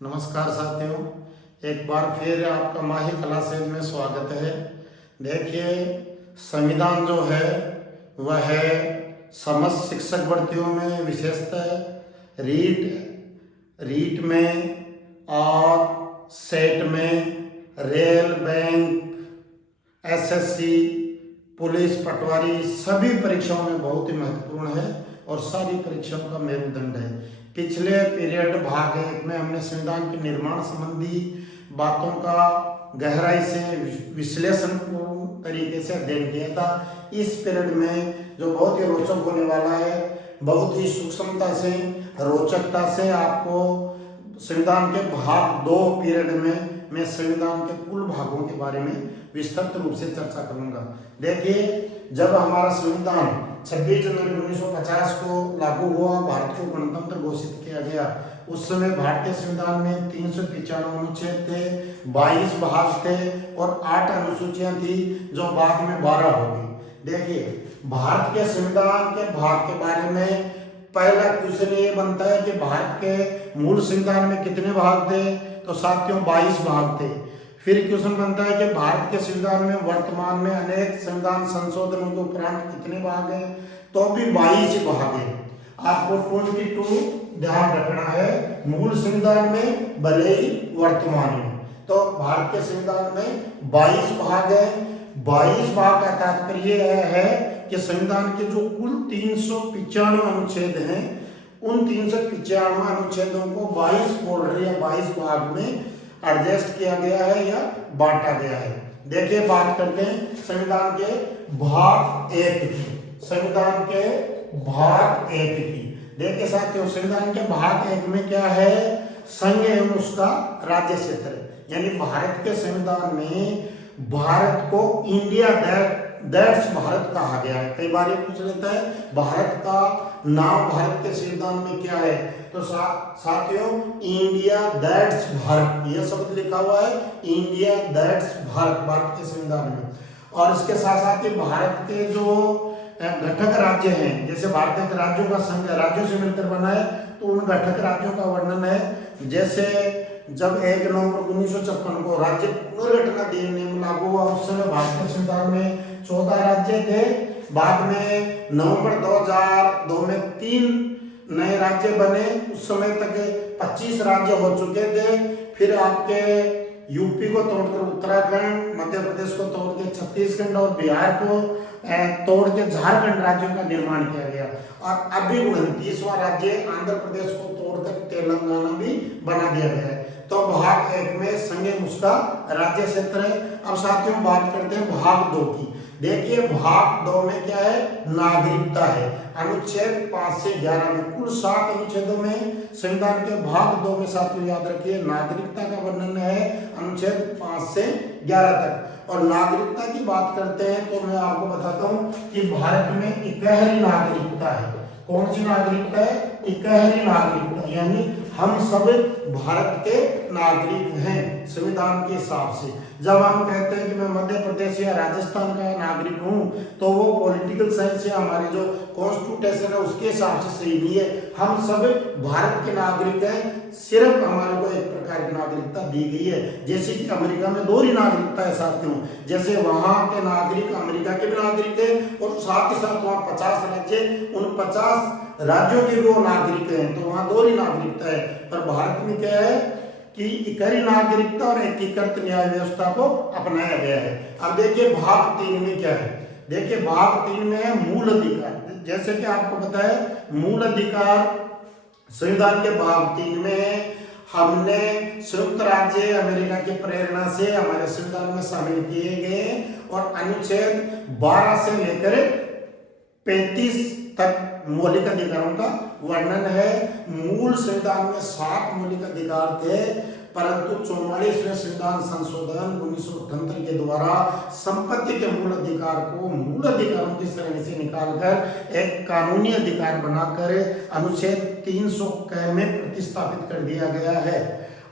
नमस्कार साथियों, एक बार फिर आपका माही क्लासेज में स्वागत है। देखिए, संविधान जो है वह है समस्त शिक्षक भर्तियों में विशेषतः रीट में और सेट में, रेल, बैंक, एसएससी, पुलिस, पटवारी सभी परीक्षाओं में बहुत ही महत्वपूर्ण है और सारी परीक्षाओं का मेरुदंड है। पिछले पीरियड भाग 1 में हमने संविधान के निर्माण संबंधी बातों का गहराई से विश्लेषणपूर्ण तरीके से अध्ययन किया था। इस पीरियड में जो बहुत ही रोचक होने वाला है, बहुत ही सूक्ष्मता से, रोचकता से आपको संविधान के भाग 2 पीरियड में मैं संविधान के कुल भागों के बारे में विस्तृत रूप से चर्चा करूंगा। देखिए, जब हमारा संविधान 26 जनवरी 1950 को लागू हुआ, भारत को गणतंत्र घोषित किया गया, उस समय भारतीय संविधान में 395 अनुच्छेद थे, 22 भाग थे और 8 अनुसूचियां थी जो बाद में 12 हो गई। देखिए, भारत के संविधान के भाग के बारे में पहला क्वेश्चन ये बनता है कि भारत के मूल संविधान में कितने भाग थे? तो साथियों 22 भाग थे। फिर क्वेश्चन बनता है कि भारत के संविधान में वर्तमान में अनेक संविधान संशोधनों के उपरांत कितने भाग हैं? तो भी 22 भाग हैं। आपको 22 ध्यान रखना है, मूल संविधान में भले ही वर्तमान में। तो भारत के संविधान में 22 भाग है। 22 भाग का तात्पर्य है कि संविधान के जो कुल 395 अनुच्छेद हैं, उन 395 अनुच्छेदों को 22 फोल्डर या 22 भाग में एडजस्ट किया गया है या बांटा गया है। देखिए, बात करते हैं संविधान के भाग 1 की। संविधान के भाग 1 की देखिए साथियों, संविधान के भाग 1 में क्या है? संघ एवं उसका राज्य क्षेत्र, यानी भारत के संविधान में भारत को इंडिया दैट्स भारत कहा गया है। कई बार ये पूछ लेता है भारत का नाम भारत के संविधान में क्या है? तो साथियों, इंडिया दैट्स भारत, यह शब्द लिखा हुआ है, इंडिया दैट्स भारत, भारत के संविधान में। और इसके साथ साथ ही भारत के जो घटक राज्य हैं, जैसे भारत के राज्यों का संघ राज्यों से मिलकर बना है, तो उन घटक राज्यों का वर्णन है। जैसे जब 1 नवंबर 1956 को राज्य पुनर्गठन अधिनियम लागू हुआ, उस समय भारत के संविधान में 14 राज्य थे। बाद में नवंबर 2002 में 3 नए राज्य बने। उस समय तक 25 राज्य हो चुके थे। फिर आपके यूपी को तोड़कर उत्तराखंड, मध्य प्रदेश को तोड़ के छत्तीसगढ़ और बिहार को तोड़ के झारखंड राज्यों का निर्माण किया गया। और अभी 29वां राज्य आंध्र प्रदेश को तोड़कर तेलंगाना भी बना दिया गया है। तो भाग 1 में संघ उसका राज्य क्षेत्र है। अब साथियों बात करते हैं भाग 2 की। देखिए, भाग 2 में क्या है? नागरिकता है। अनुच्छेद 5 से 11 में, कुल 7 अनुच्छेदों में संविधान के भाग 2 में साथियों याद रखिए नागरिकता का वर्णन है अनुच्छेद 5 से 11 तक। और नागरिकता की बात करते हैं तो मैं आपको बताता हूं कि भारत में इकहरी नागरिकता है। कौन सी नागरिकता है? इकहरी नागरिकता, यानी हम सब भारत के नागरिक हैं संविधान के हिसाब से। जब हम कहते हैं कि मैं मध्य प्रदेश या राजस्थान का नागरिक हूं, तो वो पॉलिटिकल साइंस या हमारी जो कॉन्स्टिट्यूशन है उसके हिसाब से सही नहीं है। हम सब भारत के नागरिक हैं, सिर्फ हमारे को एक प्रकार की नागरिकता दी गई है। जैसे कि अमेरिका में 2 ही नागरिकता है साथियों, जैसे वहां के नागरिक अमेरिका के भी नागरिक है और साथ ही साथ वहां 50 राज्य, उन 50 राज्यों के भी वो नागरिक हैं, तो वहां 2 ही नागरिकता है। पर भारत में क्या है कि इकहरी नागरिकता और एकीकृत न्याय व्यवस्था को अपनाया गया है। अब देखिए भाग 3 में क्या है? देखिए, भाग 3 में है मूल अधिकार। जैसे कि आपको पता है मूल अधिकार संविधान के भाग 3 में हमने संयुक्त राज्य अमेरिका की प्रेरणा से हमारे संविधान में शामिल किए गए और अनुच्छेद 12 से लेकर 35 तक मौलिक अधिकारों का वर्णन है। मूल संविधान में 7 मौलिक अधिकार थे, परंतु 44वें संविधान संशोधन 1978 के द्वारा संपत्ति के मूल अधिकार को मूल अधिकारों की श्रेणी से निकालकर एक कानूनी अधिकार बनाकर अनुच्छेद 300 में प्रतिस्थापित कर दिया गया है।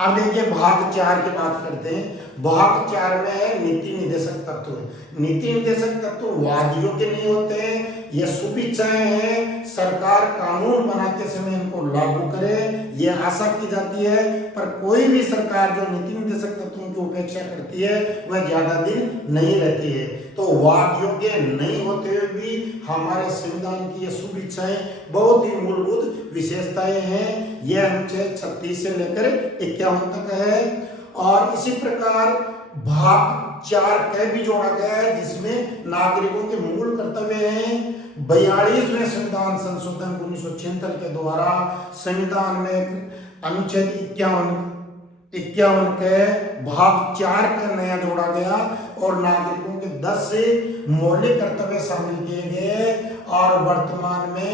अब देखिए भाग 4 की बात करते हैं। भाग 4 में है नीति निर्देशक तत्व। नीति निर्देशक तत्व वादियों के नहीं होते हैं, ये शुभ इच्छाएं हैं, सरकार कानून बनाते समय इनको लागू करे, ये आशा की जाती है। पर कोई भी सरकार जो नीति निर्देशक तत्वों की उपेक्षा करती है वह ज्यादा दिन नहीं रहती है। तो वाद योग्य नहीं होते हुए भी हमारे संविधान की ये शुभ इच्छाएं बहुत ही मूलभूत विशेषताएं हैं। यह अनुच्छेद 36 से लेकर 51 तक है। और इसी प्रकार भाग 4 क भी जोड़ा गया है, जिसमें नागरिकों के मूल कर्तव्य हैं। 42वें संविधान संशोधन 1976 के द्वारा संविधान में अनुच्छेद 51 के भाग 4 का नया जोड़ा गया और नागरिकों के 10 मौलिक कर्तव्य शामिल किए गए। और वर्तमान में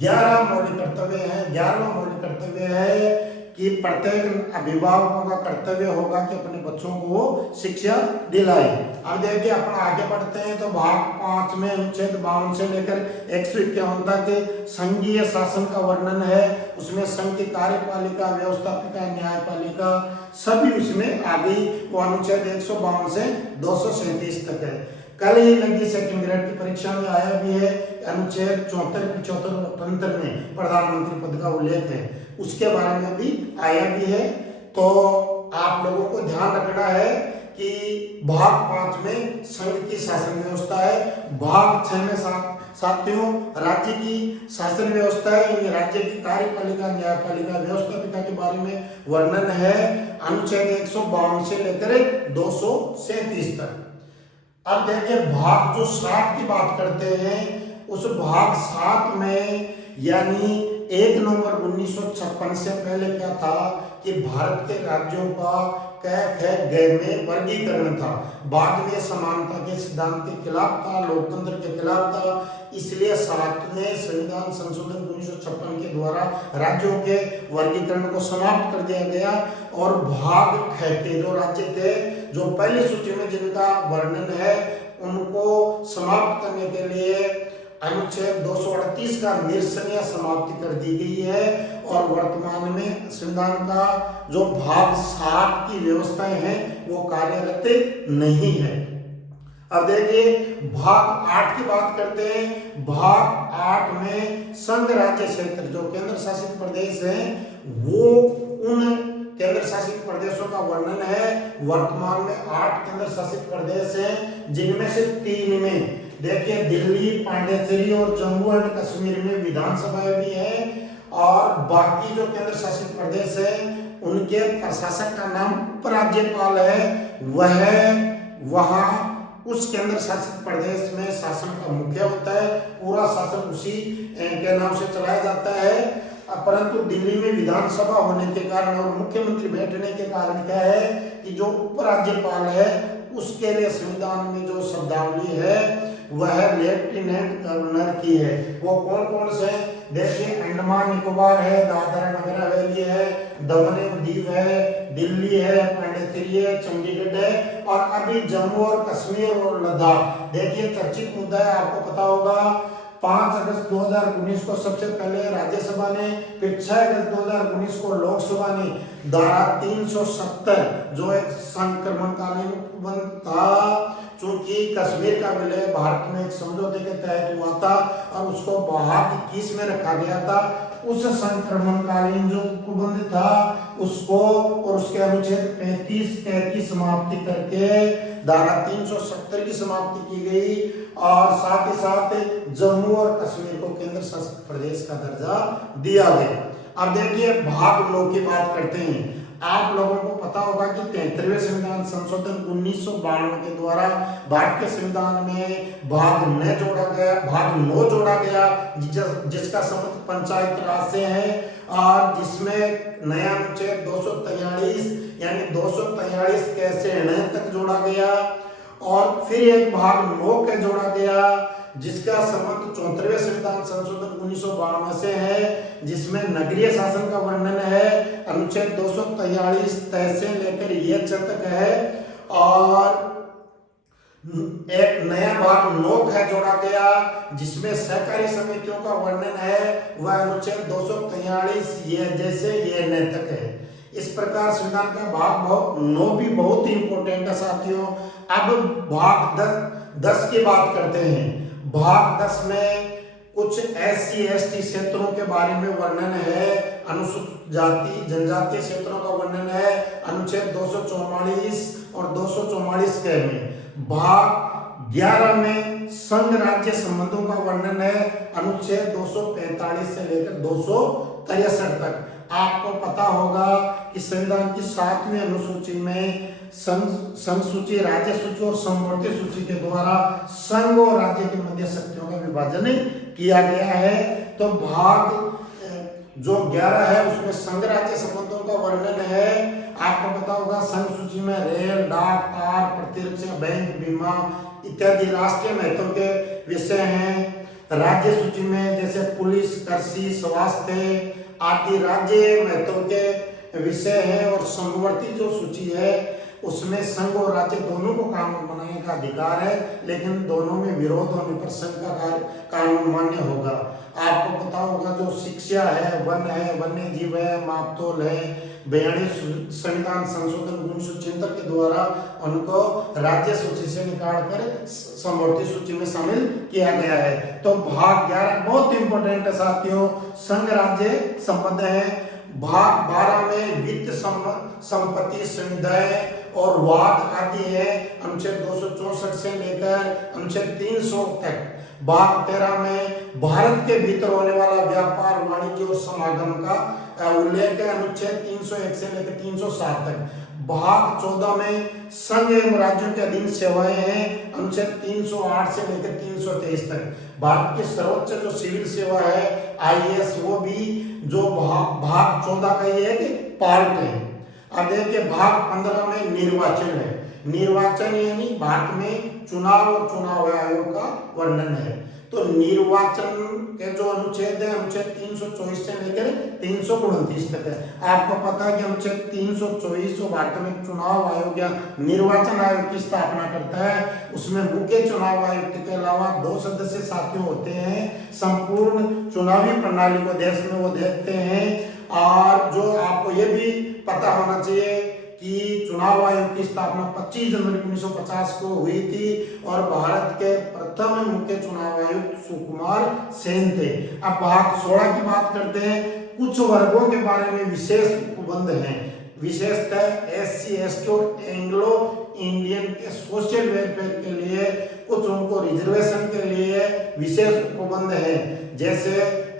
11 मौलिक कर्तव्य हैं। 11वां मौलिक कर्तव्य है कि प्रत्येक अभिभावकों का कर्तव्य होगा कि अपने बच्चों को शिक्षा दिलाए। अब देखिए अपन आगे बढ़ते हैं तो भाग 5 में अनुच्छेद 52 से लेकर 151 तक संघीय शासन का वर्णन है। उसमें संघ की कार्यपालिका, व्यवस्थापिका, न्यायपालिका सभी उसमें आ गई। वो अनुच्छेद 152 से 237 तक है। कल ही लगी सेकंड ग्रेड की परीक्षा में आया भी है। अनुच्छेद 74, 75 और 78 में प्रधानमंत्री पद का उल्लेख है, उसके बारे में भी आया भी है। तो आप लोगों को ध्यान रखना है कि भाग 5 में संघ की शासन व्यवस्था है। भाग 6 में साथियों राज्य की शासन व्यवस्था है। ये राज्य की कार्यपालिका, न्यायपालिका, व्यवस्थापिका के बारे में वर्णन है। अनुच्छेद 152 से लेकर 237 तक। अब देखिए भाग जो 7 की बात करते हैं, उस भाग 7 में यानी 1 नवंबर 1956 से पहले क्या था कि भारत के राज्यों का क, ख, ग में वर्गीकरण था। बाद में समानता के सिद्धांत के खिलाफ था, लोकतंत्र के खिलाफ था। इसलिए 7वें संविधान संशोधन 1956 के द्वारा राज्यों के वर्गीकरण को समाप्त कर दिया गया। और भाग ख के जो राज्य थे, जो पहली सूची में जिनका वर्णन है, उनको समाप्त करने के लिए अनुच्छेद 238 का निरसन या समाप्ति कर दी गई है। और वर्तमान में संविधान का जो भाग 7 की व्यवस्थाएं हैं वो कार्यरत नहीं है। अब देखिए भाग 8 की बात करते हैं। भाग 8 में संघ राज्य क्षेत्र जो केंद्र शासित प्रदेश हैं, वो उन केंद्र शासित प्रदेशों का वर्णन है। वर्तमान में 8 केंद्र शासित प्रदेश हैं, जिनमें से 3 में देखिए दिल्ली, पांडिचेरी और जम्मू एंड कश्मीर में विधानसभाएं भी हैं। और बाकी जो केंद्र शासित प्रदेश है उनके प्रशासक का नाम उपराज्यपाल है। वहाँ उस केंद्र शासित प्रदेश में शासन का मुखिया होता है, पूरा शासन उसी के नाम से चलाया जाता है। परंतु दिल्ली में विधानसभा होने के कारण और मुख्यमंत्री बैठने के कारण क्या है कि जो उपराज्यपाल है उसके लिए संविधान में जो शब्दावली है वह लेफ्टिनेंट गवर्नर की है। वो कौन कौन से देखिए, अंडमान निकोबार है, दादरा नगर हवेली है, दमन एवं दीव है, दिल्ली है, पांडिचेरी है, चंडीगढ़ है और अभी जम्मू और कश्मीर और लद्दाख। देखिए चर्चित मुद्दा है, आपको पता होगा 5 अगस्त 2019 को सबसे पहले राज्यसभा ने, फिर 6 अगस्त 2019 को लोकसभा ने धारा 370 जो एक संक्रमणकालीन उपबंध था, चूंकि कश्मीर का विलय भारत में एक समझौते के तहत हुआ था और उसको भाग 21 में रखा गया था। उस संक्रमणकालीन जो उपबंध था उसको और उसके अनुच्छेद 35 की समाप्ति करके धारा 370 की समाप्ति की गई और साथ ही साथ जम्मू और कश्मीर को केंद्र शासित प्रदेश का दर्जा दिया गया। अब देखिए भाग 9 की बात करते हैं। आप लोगों को पता होगा कि 73वें संविधान संशोधन 1992 के द्वारा भारत के संविधान में भाग 9 जोड़ा गया, जिसका संबंध पंचायत राज से है और जिसमें नया अनुच्छेद 243 यानी 243 कैसे 9 तक जोड़ा गया। और फिर एक भाग 9 के जोड़ा गया जिसका संबंध 74वें संविधान संशोधन 1992 से है, जिसमें नगरीय शासन का वर्णन है। अनुच्छेद 243 तय से लेकर ये तक है। और एक नया भाग 9 का जोड़ा गया जिसमें सहकारी समितियों का वर्णन है, वह अनुच्छेद 243 ये जैसे ये न तक है। इस प्रकार संविधान का भाग 9 भी बहुत ही इंपॉर्टेंट है साथियों। अब भाग 10 की बात करते हैं। भाग 10 में कुछ SC/ST क्षेत्रों के बारे में वर्णन है, अनुसूचित जाति जनजातीय क्षेत्रों का वर्णन है अनुच्छेद 244 और 244 के में। भाग 11 में संघ राज्य संबंधों का वर्णन है अनुच्छेद 245 से लेकर 263 तक। आपको पता होगा कि संविधान की 7वीं अनुसूची में संघ सूची, राज्य सूची और समवर्ती सूची के द्वारा संघ और राज्य की मध्य शक्तियों का विभाजन किया गया है। तो भाग जो 11 है उसमें संघ राज्य संबंधों का वर्णन है। आपको पता होगा संघ सूची में रेल, डाक, तार, प्रत्यक्ष बैंक, बीमा इत्यादि राष्ट्रीय महत्व के विषय हैं। राज्य सूची में जैसे पुलिस, कृषि, स्वास्थ्य आदि राज्य महत्व के विषय हैं। और समवर्ती जो सूची है उसमें संघ और राज्य दोनों को कानून बनाने का अधिकार है, लेकिन दोनों में विरोध होने पर संघ का कानून मान्य होगा। आपको पता होगा जो शिक्षा है, वन है, वन्य जीव है, मापतोल है, 42 संविधान संशोधन 1976 के द्वारा उनको राज्य सूची से निकालकर समवर्ती सूची में शामिल किया गया है। तो भाग 11 बहुत इंपॉर्टेंट है साथियों, संघ राज्य संबंध है। भाग 12 में वित्त संपत्ति, समुदाय और वाद आदि है अनुच्छेद 264 से लेकर अनुच्छेद 300 तक। भाग 13 में भारत के भीतर होने वाला व्यापार, वाणिज्य और समागम का उल्लेख है अनुच्छेद 301 से लेकर 307 तक। भाग 14 में संघ एवं राज्यों के अधीन सेवाएं हैं अनुच्छेद 308 से लेकर 323 तक। भारत की सर्वोच्च जो सिविल सेवा है IAS, वो भी जो भाग 14 का ही एक पार्ट है। अब देखिए भाग 15 में निर्वाचन है। निर्वाचन यानी भारत में चुनाव और चुनाव आयोग का वर्णन है। तो निर्वाचन के जो अनुच्छेद है अनुच्छेद 324 से लेकर 329 तक है। आपको पता है कि अनुच्छेद 324 जो भारत में चुनाव आयोग या निर्वाचन आयोग की स्थापना करता है, उसमें मुख्य चुनाव आयुक्त के अलावा 2 सदस्य साथियों होते हैं। संपूर्ण चुनावी प्रणाली को देश में वो देखते हैं। और जो आपको ये भी पता होना चाहिए कि चुनाव आयोग की स्थापना 25 जनवरी 1950 को हुई थी और भारत के प्रथम मुख्य चुनाव आयुक्त सुकुमार सेन थे। अब भाग 16 की बात करते हैं। कुछ वर्गों के बारे में विशेष उपबंध हैं, विशेषतः SC/ST और एंग्लो इंडियन के सोशल वेलफेयर के लिए कुछ उनको रिजर्वेशन के लिए विशेष उपबंध है। जैसे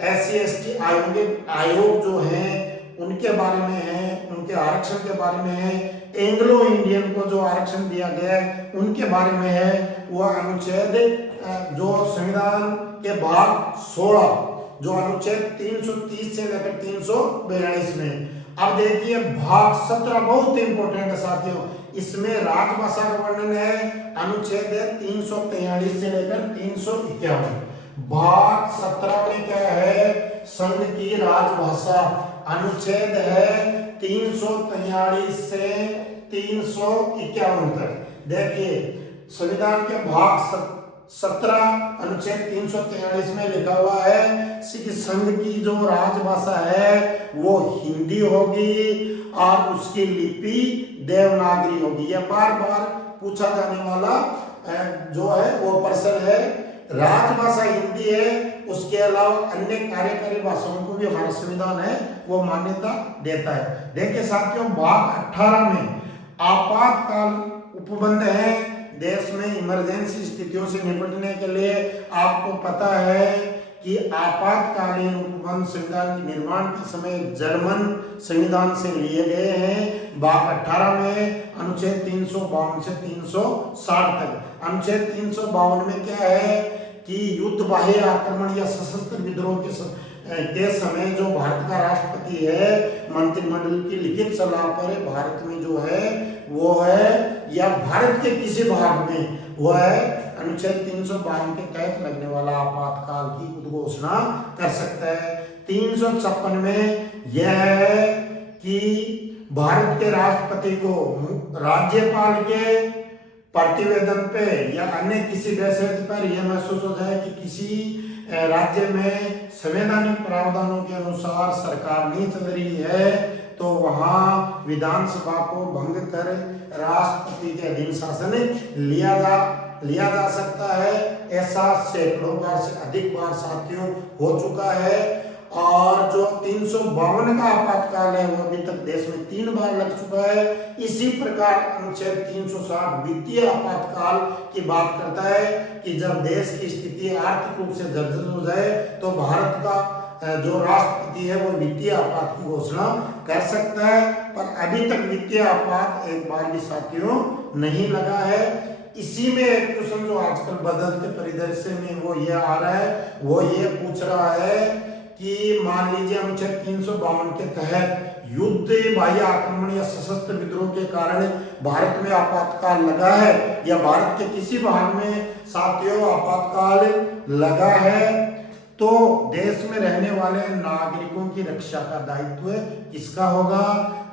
SC/ST आयोग जो हैं उनके बारे में है, उनके आरक्षण के बारे में है। एंग्लो इंडियन को जो आरक्षण दिया गया है उनके बारे में है। वह अनुच्छेद जो संविधान के भाग 16 जो अनुच्छेद 330 से लेकर 342 में। अब देखिए भाग 17 बहुत इंपॉर्टेंट है साथियों, इसमें राजभाषा का वर्णन है अनुच्छेद 343 से लेकर 351। भाग 17 में क्या है, संघ की राजभाषा अनुच्छेद है 343 से 351 तक। देखिए संविधान के भाग 17 अनुच्छेद 343 में लिखा हुआ है कि संघ की जो राजभाषा है वो हिंदी होगी और उसकी लिपि देवनागरी होगी। यह बार बार पूछा जाने वाला जो है वो प्रश्न है। राजभाषा हिंदी है, उसके अलावा अन्य कार्यकारी भाषाओं को भी हमारा संविधान है वो मान्यता देता है। देखिए साथियों भाग 18 में आपातकाल उपबंध है। देश में इमरजेंसी स्थितियों से निपटने के लिए आपको पता है कि आपातकालीन उपबंध संविधान के निर्माण के समय जर्मन संविधान से लिए गए हैं। भाग 18 में अनुच्छेद 352 से 360 तक। अनुच्छेद 352 में क्या है कि युद्ध बाह्य आक्रमण या सशस्त्र विद्रोह के समय जो भारत का राष्ट्रपति है मंत्रिमंडल की लिखित सलाह पर भारत में जो है वो है या भारत के किसी भाग में वो है अनुच्छेद 352 के तहत लगने वाला आपातकाल की उद्घोषणा कर सकता है। 356 में यह है कि भारत के राष्ट्रपति को राज्यपाल के प्रतिवेदन पे या अन्य किसी वैसेज पर यह महसूस हो जाए कि किसी राज्य में संवैधानिक प्रावधानों के अनुसार सरकार नहीं चल रही है तो वहां विधानसभा को भंग कर राष्ट्रपति के अधीन शासन लिया लिया जा सकता है। ऐसा सैकड़ों बार से अधिक बार साथियों हो चुका है। और जो 352 का आपातकाल है वो अभी तक देश में 3 बार लग चुका है। इसी प्रकार अनुच्छेद 360 वित्तीय आपातकाल की बात करता है कि जब देश की स्थिति आर्थिक रूप से जर्जर हो जाए तो भारत का जो राष्ट्रपति है वो वित्तीय आपात की घोषणा कर सकता है। पर अभी तक वित्तीय आपात एक बार भी साथियों नहीं लगा है। इसी में एक क्वेश्चन जो आजकल बदलते परिदृश्य में वो ये आ रहा है, वो ये पूछ रहा है कि मान लीजिए अनुच्छेद 352 के तहत युद्ध, बाह्य आक्रमण या सशस्त्र विद्रोह के कारण भारत में आपातकाल लगा है या भारत के किसी भाग में साथियों आपातकाल लगा है, तो देश में रहने वाले नागरिकों की रक्षा का दायित्व किसका होगा?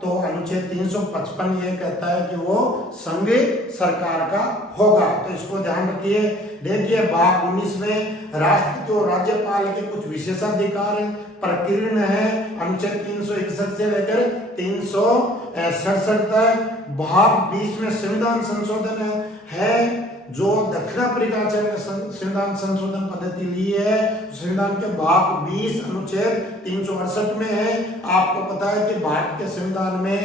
तो अनुच्छेद 355 ये कहता है कि वो संघ सरकार का होगा। तो इसको ध्यान रखिए। देखिए भाग 19 में राष्ट्रपति और राज्यपाल के कुछ विशेषाधिकार प्रकीर्ण है अनुच्छेद 361 से लेकर 367 तक। भाग 20 में संविधान संशोधन है जो दक्षिण अफ्रीका में संविधान संशोधन पद्धति ली है। संविधान के भाग 20 अनुच्छेद 368 में है। आपको पता है कि भारत के संविधान में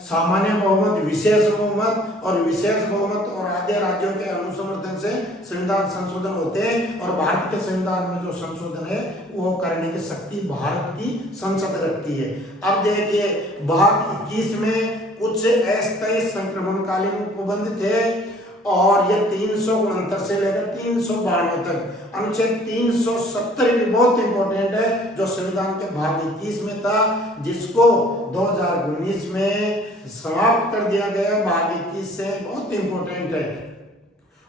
सामान्य बहुमत, विशेष बहुमत और विशेष बहुमत और आधे राज्यों के अनुसमर्थन से संविधान संशोधन होते हैं। और भारत के संविधान में जो संशोधन है वो करने की शक्ति भारत की संसद रखती है। अब देखिए भाग 21 में कुछ अस्थायी संक्रमणकालीन उपबंध थे और ये 369 से लेकर 392 तक। अनुच्छेद 370 भी बहुत इंपॉर्टेंट है जो संविधान के भाग 21 में था, जिसको 2019 में समाप्त कर दिया गया। भाग 21 से बहुत इंपॉर्टेंट है।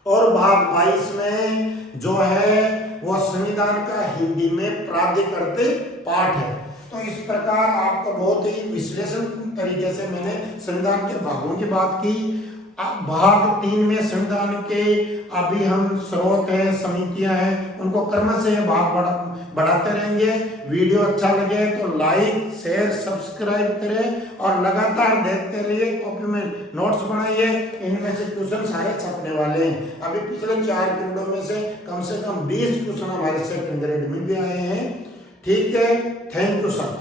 और भाग 22 में जो है वो संविधान का हिंदी में प्राधिकृत पाठ है। तो इस प्रकार आपको बहुत ही विश्लेषण तरीके से मैंने संविधान के भागों की बात की। भाग 3 में संविधान के अभी हम स्रोत है, समितियां हैं, उनको क्रम से भाग बढ़ाते रहेंगे। वीडियो अच्छा लगे तो लाइक, शेयर, सब्सक्राइब करें और लगातार देखते रहिए। कॉपी में नोट्स बनाइए, इनमें से क्वेश्चन सारे छपने वाले हैं। अभी पिछले 4 पीरियडों में से कम 20 क्वेश्चन हमारे सेकंड ग्रेड में भी आए हैं। ठीक है, थैंक यू सर।